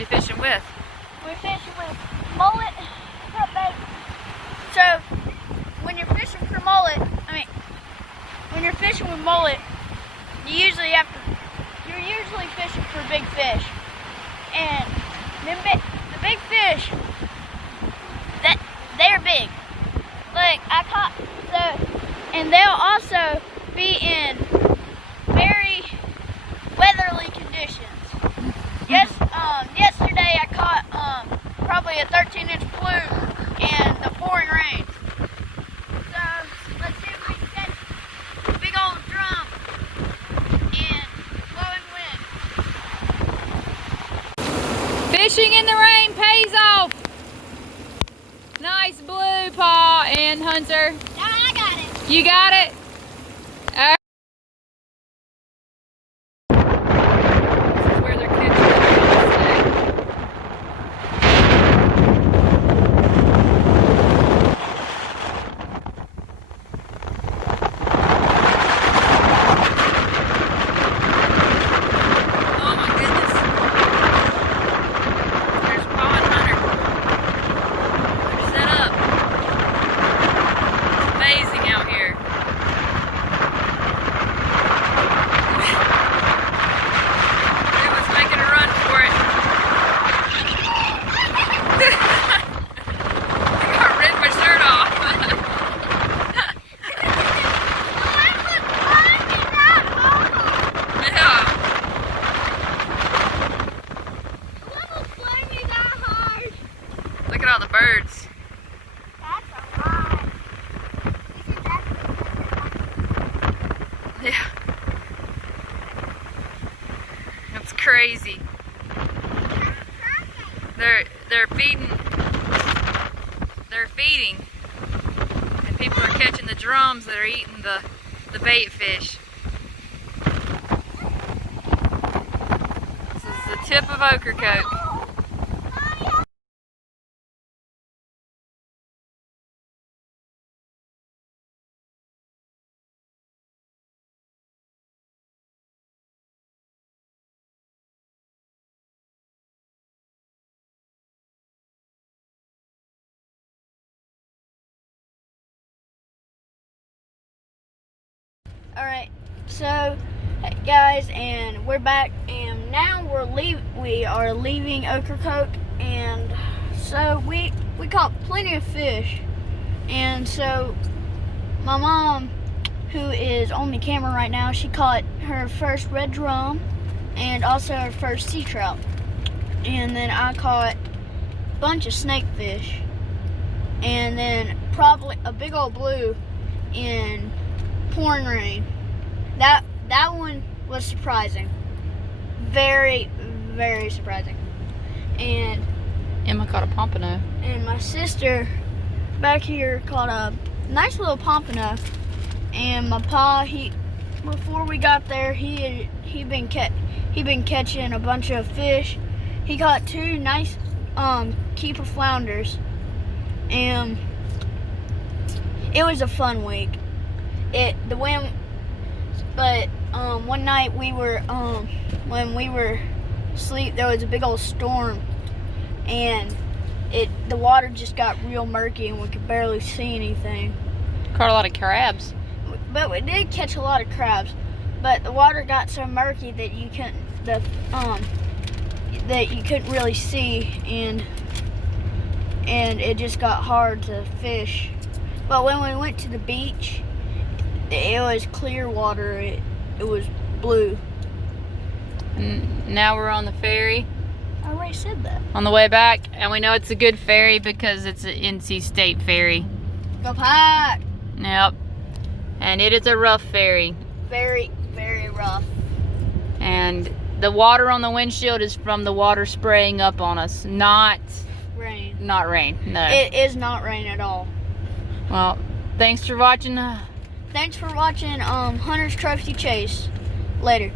we fishing with? We're fishing with mullet for bait. So when you're fishing for mullet, when you're fishing with mullet, you're usually fishing for big fish. And the big fish, they're big. Like I caught and they'll also be in very weatherly conditions. Yesterday I caught probably a 13-inch blue in the pouring rain. So let's see if we can catch a big old drum in blowing wind. Fishing in the rain pays off. Nice blue, Paul and Hunter. Now I got it. You got it? All right. This is where they're catching the drums today. Oh my goodness. There's Paul and Hunter. They're set up. It's amazing out here. Everyone's making a run for it. I ripped my shirt off. Yeah. Look at all the birds. Yeah. That's crazy. They're feeding. They're feeding. And people are catching the drums that are eating the bait fish. This is the tip of Ocracoke. Alright, so hey guys, and we're back, and now we are leaving Ocracoke, and so we caught plenty of fish. And so my mom, who is on the camera right now, she caught her first red drum and also her first sea trout. And then I caught a bunch of snakefish, and then probably a big old blue in pouring rain. That one was surprising. Very, very surprising. And Emma caught a pompano. And my sister back here caught a nice little pompano. And my pa, before we got there, he been catching a bunch of fish. He caught two nice keeper flounders, and it was a fun week. The wind, but one night when we were asleep, there was a big old storm, and the water just got real murky, and we could barely see anything. Caught a lot of crabs. But we did catch a lot of crabs, but the water got so murky that you couldn't really see, and it just got hard to fish. But when we went to the beach, it was clear water. It was blue. And now we're on the ferry. I already said that. On the way back, and we know it's a good ferry because it's an NC State ferry. Go Pack! Yep. And it is a rough ferry. Very, very rough. And the water on the windshield is from the water spraying up on us, not rain. Not rain, no. It is not rain at all. Well, thanks for watching. Thanks for watching Hunter's Trophy Chase. Later.